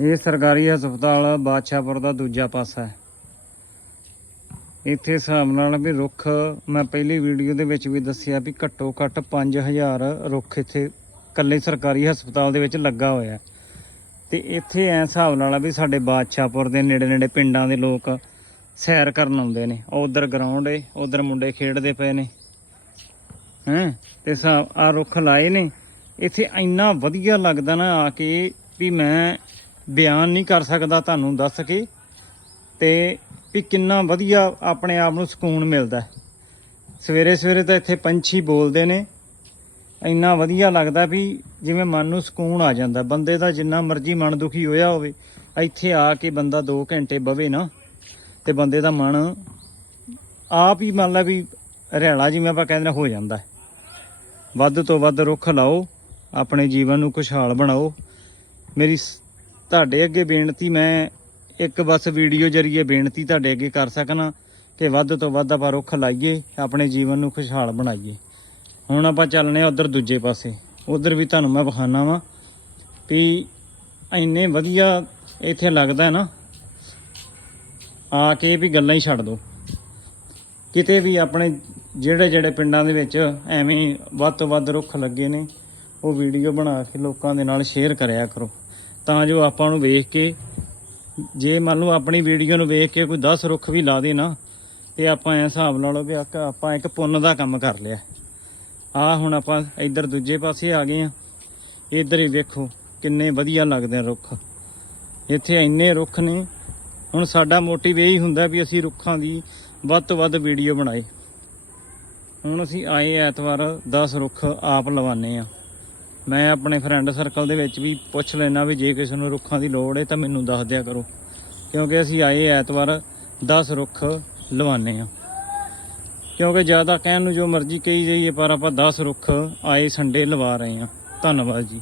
ਇਹ ਸਰਕਾਰੀ ਹਸਪਤਾਲ ਬਾਦਸ਼ਾਹਪੁਰ ਦਾ ਦੂਜਾ ਪਾਸਾ ਹੈ। ਇੱਥੇ ਹਿਸਾਬ ਨਾਲ ਵੀ ਰੁੱਖ, ਮੈਂ ਪਹਿਲੀ ਵੀਡੀਓ ਦੇ ਵਿੱਚ ਵੀ ਦੱਸਿਆ ਵੀ ਘੱਟੋ ਘੱਟ 5000 ਰੁੱਖ ਇੱਥੇ ਕੱਲੇ ਸਰਕਾਰੀ ਹਸਪਤਾਲ ਦੇ ਵਿੱਚ ਲੱਗਾ ਹੋਇਆ ਹੈ। ਤੇ ਇੱਥੇ ਐ ਹਿਸਾਬ ਨਾਲ ਵੀ ਸਾਡੇ ਬਾਦਸ਼ਾਹਪੁਰ ਦੇ ਨੇੜੇ ਨੇੜੇ ਪਿੰਡਾਂ ਦੇ ਲੋਕ ਸੈਰ ਕਰਨ ਆਉਂਦੇ ਨੇ। ਉਧਰ ਗਰਾਊਂਡ ਏ, ਉਧਰ ਮੁੰਡੇ ਖੇਡਦੇ ਪਏ ਨੇ। ਹੈਂ? ਤੇ ਸਾ ਆ ਰੁੱਖ ਲਾਏ ਨੇ। ਇੱਥੇ ਇੰਨਾ ਵਧੀਆ ਲੱਗਦਾ ਨਾ ਆ ਕੇ ਵੀ ਮੈਂ ਬਿਆਨ ਨਹੀਂ ਕਰ ਸਕਦਾ ਤੁਹਾਨੂੰ ਦੱਸ ਕੇ ਤੇ ਵੀ ਕਿੰਨਾ ਵਧੀਆ ਆਪਣੇ ਆਪ ਨੂੰ ਸਕੂਨ ਮਿਲਦਾ ਸਵੇਰੇ ਸਵੇਰੇ ਤਾਂ ਇੱਥੇ ਪੰਛੀ ਬੋਲਦੇ ਨੇ। ਇੰਨਾ ਵਧੀਆ ਲੱਗਦਾ ਵੀ ਜਿਵੇਂ ਮਨ ਨੂੰ ਸਕੂਨ ਆ ਜਾਂਦਾ। ਬੰਦੇ ਦਾ ਜਿੰਨਾ ਮਰਜ਼ੀ ਮਨ ਦੁਖੀ ਹੋਇਆ ਹੋਵੇ, ਇੱਥੇ ਆ ਕੇ ਬੰਦਾ 2 ਘੰਟੇ ਬਵੇ ਨਾ ਤੇ ਬੰਦੇ ਦਾ ਮਨ ਆਪ ਹੀ ਮੰਨ ਲਾ ਵੀ ਹਰਿਆਣਾ ਜਿਵੇਂ ਆਪਾਂ ਕਹਿੰਦੇ ਹੋ ਜਾਂਦਾ ਵੱਧ ਤੋਂ ਵੱਧ ਰੁੱਖ ਲਾਓ, ਆਪਣੇ ਜੀਵਨ ਨੂੰ ਖੁਸ਼ਹਾਲ ਬਣਾਓ। ਮੇਰੀ ਸ- ਤੁਹਾਡੇ ਅੱਗੇ ਬੇਨਤੀ, ਮੈਂ ਇੱਕ ਬਸ ਵੀਡੀਓ ਜਰੀਏ ਬੇਨਤੀ ਤੁਹਾਡੇ ਅੱਗੇ ਕਰ ਸਕਣਾ ਕਿ ਵੱਧ ਤੋਂ ਵੱਧ ਆਪਾਂ ਰੁੱਖ ਲਾਈਏ, ਆਪਣੇ ਜੀਵਨ ਨੂੰ ਖੁਸ਼ਹਾਲ ਬਣਾਈਏ। ਹੁਣ ਆਪਾਂ ਚੱਲਨੇ ਆ ਉਧਰ ਦੂਜੇ ਪਾਸੇ। ਉਧਰ ਵੀ ਤੁਹਾਨੂੰ ਮੈਂ ਵਿਖਾਣਾ ਵਾਂ ਵੀ ਇੰਨੇ ਵਧੀਆ ਇੱਥੇ ਲੱਗਦਾ ਨਾ, ਆ ਕੇ ਵੀ ਗੱਲਾਂ ਹੀ ਛੱਡ ਦੋ। ਕਿਤੇ ਵੀ ਆਪਣੇ ਜਿਹੜੇ ਜਿਹੜੇ ਪਿੰਡਾਂ ਦੇ ਵਿੱਚ ਐਵੇਂ ਵੱਧ ਤੋਂ ਵੱਧ ਰੁੱਖ ਲੱਗੇ ਨੇ, ਉਹ ਵੀਡੀਓ ਬਣਾ ਕੇ ਲੋਕਾਂ ਦੇ ਨਾਲ ਸ਼ੇਅਰ ਕਰਿਆ ਕਰੋ। ਤਾਂ ਜੋ ਆਪਾਂ ਨੂੰ ਵੇਖ ਕੇ, ਜੇ ਮੰਨ ਲਓ ਆਪਣੀ ਵੀਡੀਓ ਨੂੰ ਵੇਖ ਕੇ ਕੋਈ 10 ਰੁੱਖ ਵੀ ਲਾ ਦੇ ਨਾ, ਤੇ ਆਪਾਂ ਐ ਹਿਸਾਬ ਲਾ ਲਓ ਵੀ ਆਪਾਂ ਇੱਕ ਪੁੰਨ ਦਾ ਕੰਮ ਕਰ ਲਿਆ। ਆ ਹੁਣ ਆਪਾਂ ਇੱਧਰ ਦੂਜੇ ਪਾਸੇ ਆ ਗਏ ਆ ਇੱਧਰ ਹੀ ਵੇਖੋ ਕਿੰਨੇ ਵਧੀਆ ਲੱਗਦੇ ਰੁੱਖ। ਇੱਥੇ ਇੰਨੇ ਰੁੱਖ ਨੇ। ਹੁਣ ਸਾਡਾ ਮੋਟਿਵ ਇਹ ਹੀ ਹੁੰਦਾ ਵੀ ਅਸੀਂ ਰੁੱਖਾਂ ਦੀ ਵੱਧ ਤੋਂ ਵੱਧ ਵੀਡੀਓ ਬਣਾਏ। ਹੁਣ ਅਸੀਂ ਆਏ ਐਤਵਾਰ 10 ਰੁੱਖ ਆਪ ਲਵਾਨੇ ਆ ਮੈਂ ਆਪਣੇ ਫਰੈਂਡ ਸਰਕਲ ਦੇ ਵਿੱਚ ਵੀ ਪੁੱਛ ਲੈਣਾ ਵੀ ਜੇ ਕਿਸੇ ਨੂੰ ਰੁੱਖਾਂ ਦੀ ਲੋੜ ਹੈ ਤਾਂ ਮੈਨੂੰ ਦੱਸ ਦਿਆ ਕਰੋ। ਕਿਉਂਕਿ ਅਸੀਂ ਆਏ ਐਤਵਾਰ 10 ਰੁੱਖ ਲਵਾਨੇ ਆ ਕਿਉਂਕਿ ਜ਼ਿਆਦਾ ਕਹਿਣ ਨੂੰ ਜੋ ਮਰਜ਼ੀ ਕਹੀ ਜਾਈਏ, ਪਰ ਆਪਾਂ 10 ਰੁੱਖ ਆਏ ਸੰਡੇ ਲਵਾ ਰਹੇ ਆ ਧੰਨਵਾਦ ਜੀ।